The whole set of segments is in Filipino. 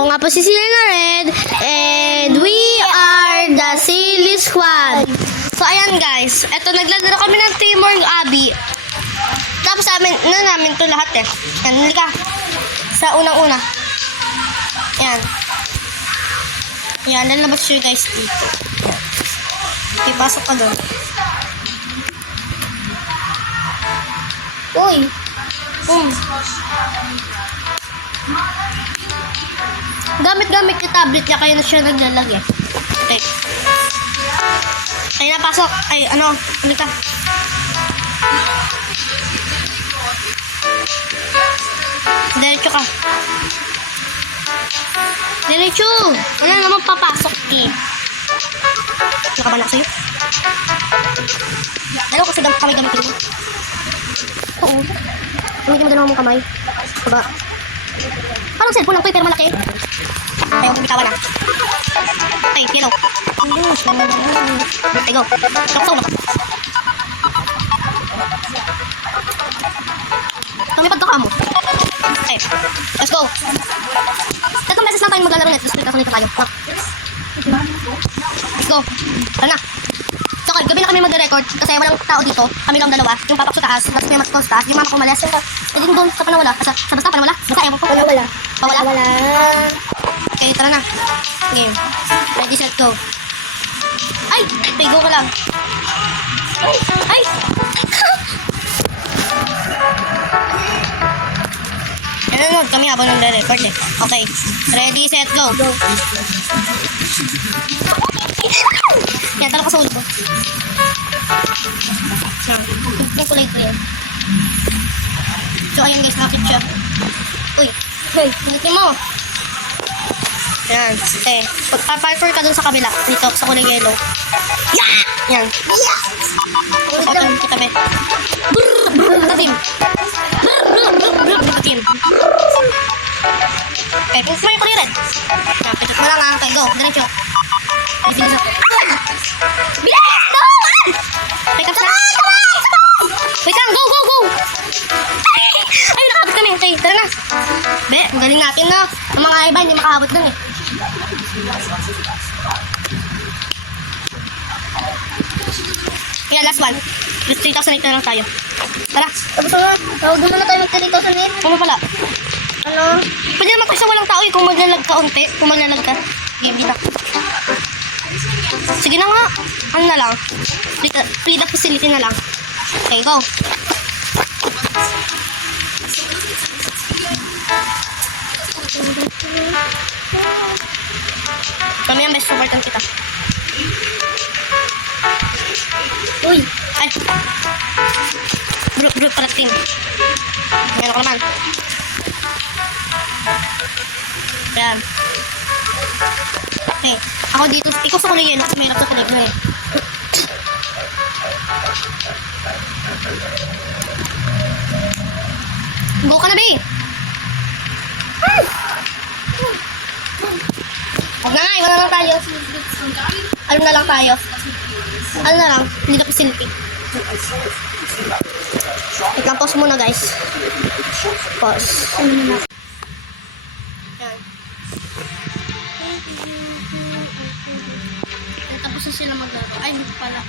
Ako nga po si Selena Red, and we are the Silly Squad. So, ayan guys, eto naglalaro kami ng Teamwork Abby. Tapos namin to lahat eh. Yan, hindi ka. Sa unang-una. Yan. Yan, lalabas siya guys dito. Ipasok ka doon. Uy! Gamit yung tablet niya, kaya na siya naglalagay. Okay. Ay, napasok. Ay, ano? Ano ka? Diretso ka. Diretso! Wala naman papasok eh. Nakabalak sa'yo. Dalaw kasi kamay gamitin mo. Oo. Gamitin mo dalawa mong kamay. Diba? Parang cellphone lang to eh, pero malaki. Ayaw kong bitawan na. Okay, yellow. Okay, go. Kapsaw na. Lumipad ka mo. Okay, let's go. Tatlong beses lang tayong maglalaro net. Let's go tayo. Let's go. Tara na. So, okay, gabi na kami mag-record kasi walang tao dito. Kami lang dalawa. Yung papa ko sa taas, tapos may mama ko sa taas. Yung mama ko malas. Eh, din doon sa panawala. Sa basta panawala? Basta ayaw ko. Panawala. Wala. Okay, tara na. Game. Ready, set, go. Ay! Okay, go ka lang. Ay! Nanonood kami habang nagre-record eh. Okay. Ready, set, go. Yan, talo ka sa ulo ko. Yan. Yung kulay ko yan. So, ayan guys, nakapit siya. Uy! Pinitin mo! Yan. Okay. Parkour ka dun sa kabila. Dito, sa kulay yellow. Yeah! Yan. Okay, kita me. Tatim. Tatim. Okay, kung may kulay red. Yan, pitot mo lang ha. Okay, go. Diretso. Bilis! No! Okay, kaps na. Wait lang, go! Ay, nakabot kami. Okay, tara na. Be, galing natin na. Ang mga iba hindi makahabot dun eh. Yeah, last one. 3,008 na lang tayo. Tara. Tapos na, tawag muna tayo mag-3,008. Ano pala? Ano? Pwede naman kasi walang tao eh. Kung maglalag ka unti. Kung maglalag ka. Game na. Sige na nga. Ano na lang? Play the facility na lang. Okay, go. Kami ang best supportan kita. Uy! Ay! Group para team. Yan ako naman. Yan. Okay. Ako dito. Ikaw sa kulay yellow kasi may hirap sa kulay green. Go ka na, be! Huwag na nga, iwan na lang tayo. Alam na lang tayo. Ano na lang, hindi na facility. Wait lang, pause muna guys. Pause. Yan. Tapos na sila maglaro. Ay, hindi pala.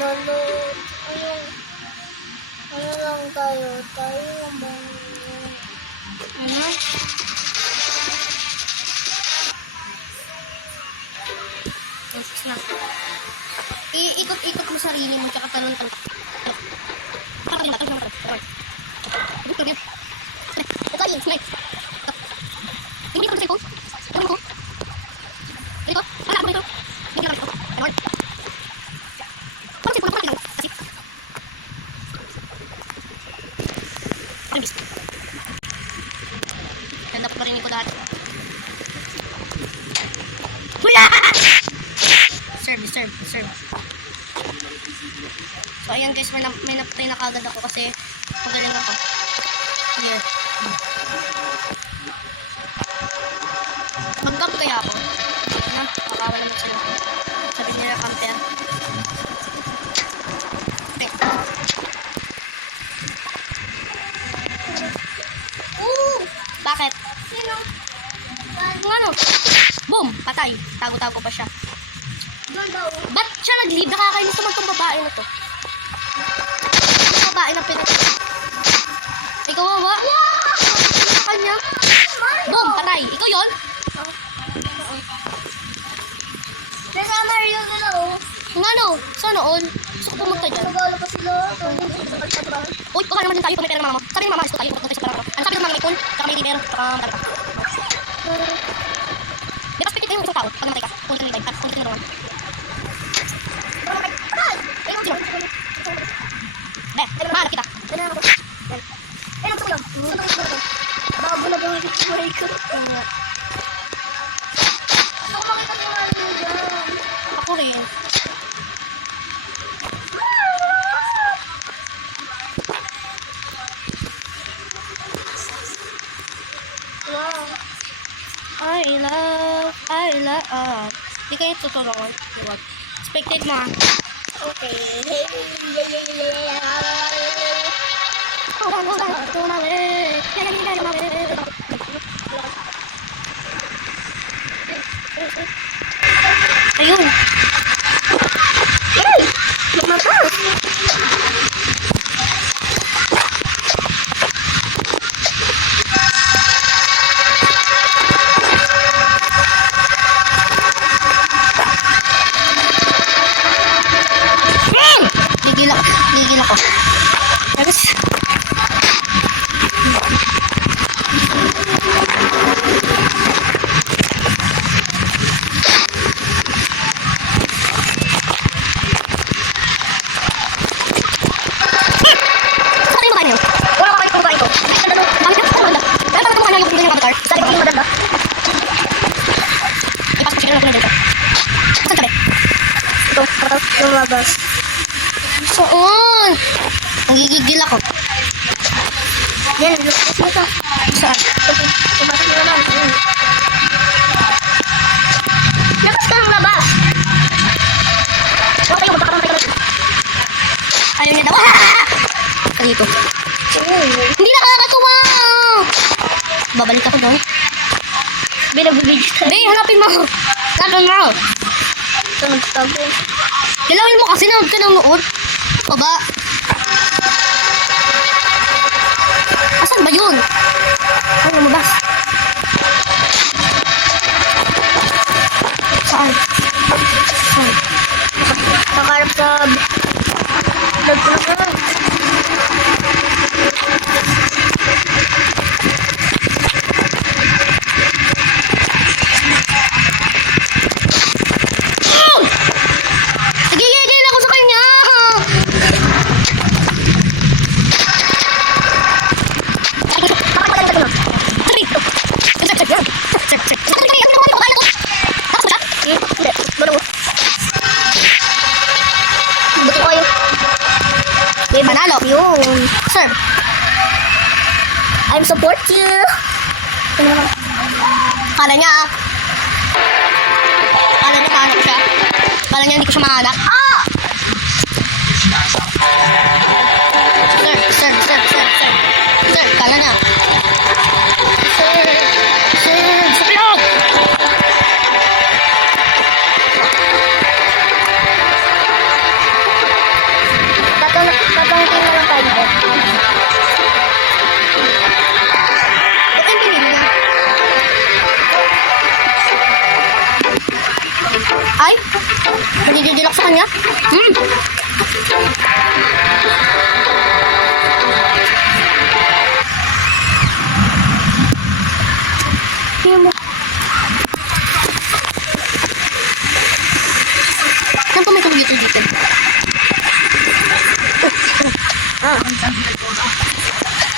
Lolo, ano lang tayo? Tayo lang. Ano? Tapos na. Iikot-ikot mo sarili mo, tsaka talon-talon. Parang din ba? Talon mo. Ito din. Ito ayun, smile. Hindi mo dito sa cellphone? Ano mo ko? Dito? Ano ako dito? Hindi na dito. Ano? Parang cellphone, parang lang. Kasi. Parang bis. Ganda pa rin ko dati. Huya! Serve. So, ayan guys, may napatay na kagad ako kasi magaling ako. Here. Mag-camp kaya ako. Na, baka wala mo sila. Sabi nila camper. Okay. Bakit? Sino? bago pa siya. Doon daw. Ba't siya nag-leave? Nakakainis naman tong babae na to. Yung babae na pinag... Ikaw wawa? Sa kanya. Boom, patay. Ikaw yon? Nasa Mario na lang, oh. Nga no, sana all. Gusto ko pumunta dyan. Nagawala pa sila. Uy, baka naman din tayo kung may pera ng mama mo. Sabi ng mama, gusto tayo. Punta sa pera ng mama. Ano sabi ng mga may pool? Tsaka may dinero. Tsaka ano pa. May perspective kayo ng isang tao. Pag namatay ka. Punta ng time. At punta ng naman. Be, mahanap kita. Bago na gawin ko sa ko. Ako rin. Wow. I love. Di kayo tutulungan. Diba? Spectate mo ah. Okay. Ayun. Lumapas. Gigil ako. Tapos, ano yung mukha niyo? Wala ko kayo kung bakit ko. Bakit ka? Ano maganda? Bakit ang mukha niyo yung avatar? Sabi ko yung maganda. Ipasok siya lang dito. Saan ka ba? Ito, patas lumabas. Soon! Nagigigil ako. Yan, lupas nito. Saan? Lumabas mo naman. Labas ka ng labas. Huwag kayo, magkakaroon tayo. Ayaw niya daw. Ah! Dito. Hindi nakakatuwa! Babalik ako daw. Binabibig ka. Be, hanapin mo. Hanapin mo. Ito, magtago. Dalawin mo kasi nanood ka ng nood. Baba. Asan ba yun? Ay, lumabas. Saan? Saan? Nakaharap sa vlog ko na saan. Nagigigil ako sa kanya. Sabi. Hindi, baro. Buti ko kayo. May manalo. Yun. Sir. I'm support you. Kala niya ah. Kala niya mahanap siya. Kala niya hindi ko siya mahanap. Ah! Sir. Sir, kala niya. Sir lang! Tatangkin na lang tayo dito. Ba't yung pinili niya? Ay! Nagigigil ako sa kanya. Tingnan mo. Saan pa may computer dito?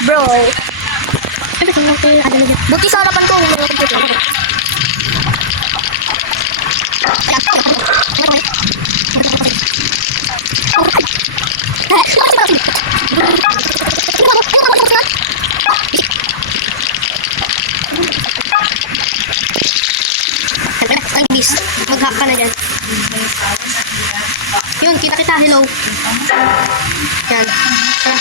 Bro. Ano tingnan ko yung ano na dito? Buti sa harapan ko. Hindi mo computer. Mag-hack ka na dyan. Yun, kita. Hello. Yan. Tara.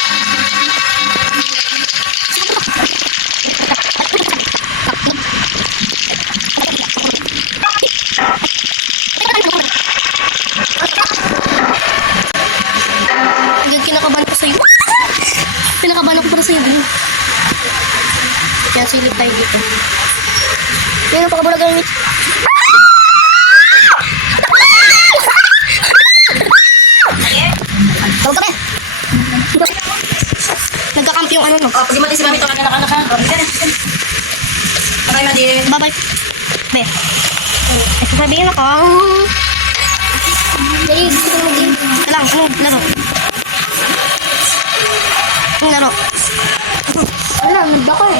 para sa'yo. Kaya silip tayo dito. Yan ang pakabulagan ni... Tawag ka ba? Nagkakampi yung ano no. Oh, pag-imati si Mami ito, anak-anak ha. Oh, bigan. Bye-bye, Madi. Bye-bye. Be. Ay, sasabihin ako. Dali, gusto ko mag-game. Ito lang, anong laro? Anong laro? Wala, nagda ko eh.